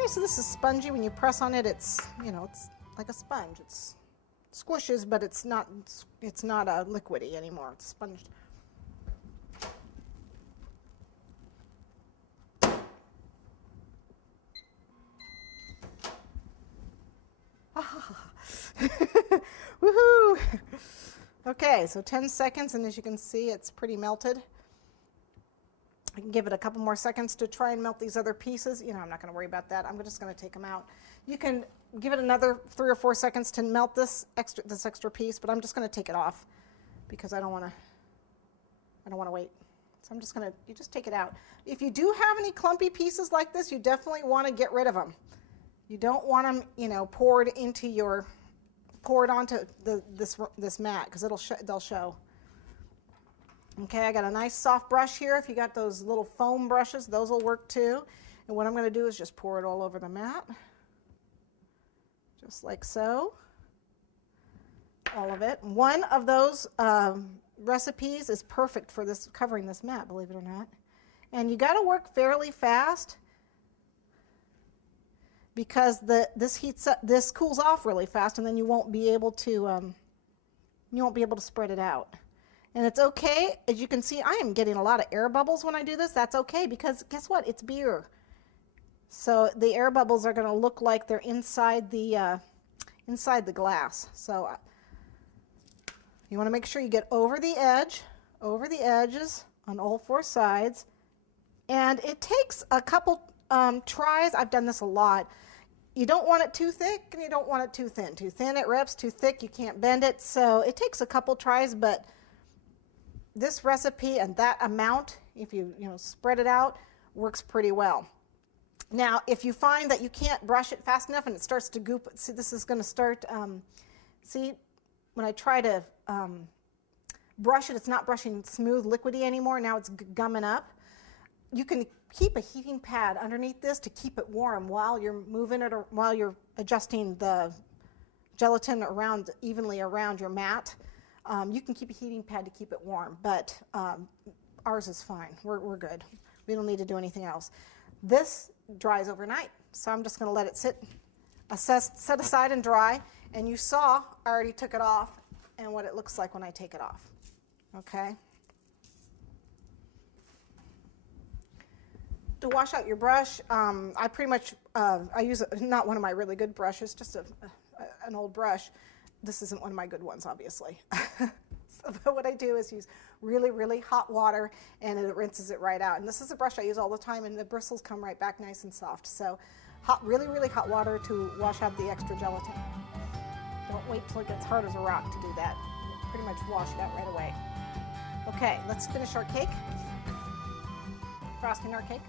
Okay, so this is spongy. When you press on it, it's, you know, it's like a sponge. It's squishes, but it's not a liquidy anymore. It's sponged. Woohoo! Okay, so 10 seconds, and as you can see, it's pretty melted. I can give it a couple more seconds to try and melt these other pieces. You know, I'm not going to worry about that. I'm just going to take them out. You can give it another 3 or 4 seconds to melt this extra piece, but I'm just going to take it off because I don't want to wait. So I'm just going to, you just take it out. If you do have any clumpy pieces like this, you definitely want to get rid of them. You don't want them, you know, poured onto this mat because they'll show. Okay, I got a nice soft brush here. If you got those little foam brushes, those will work too. And what I'm going to do is just pour it all over the mat, just like so. All of it. One of those recipes is perfect for this, covering this mat, believe it or not. And you got to work fairly fast because this cools off really fast, and then you won't be able to spread it out. And it's okay, as you can see, I am getting a lot of air bubbles when I do this. That's okay because guess what? It's beer. So the air bubbles are going to look like they're inside the glass. So you want to make sure you get over the edges on all 4 sides. And it takes a couple tries. I've done this a lot. You don't want it too thick and you don't want it too thin. Too thin it rips, too thick you can't bend it. So it takes a couple tries, but this recipe and that amount, if you spread it out, works pretty well. Now, if you find that you can't brush it fast enough and it starts to goop, see, this is going to start, see, when I try to brush it, it's not brushing smooth, liquidy anymore. Now it's gumming up. You can keep a heating pad underneath this to keep it warm while you're moving it or while you're adjusting the gelatin evenly around your mat. You can keep a heating pad to keep it warm, but ours is fine. We're good. We don't need to do anything else. This dries overnight, so I'm just going to let it set aside and dry. And you saw I already took it off and what it looks like when I take it off. Okay. To wash out your brush, I pretty much I use not one of my really good brushes, just an old brush. This isn't one of my good ones, obviously. But what I do is use really, really hot water, and it rinses it right out. And this is a brush I use all the time, and the bristles come right back nice and soft. So really, really hot water to wash out the extra gelatin. Don't wait till it gets hard as a rock to do that. Pretty much wash it out right away. Okay, let's finish our cake. Frosting our cake.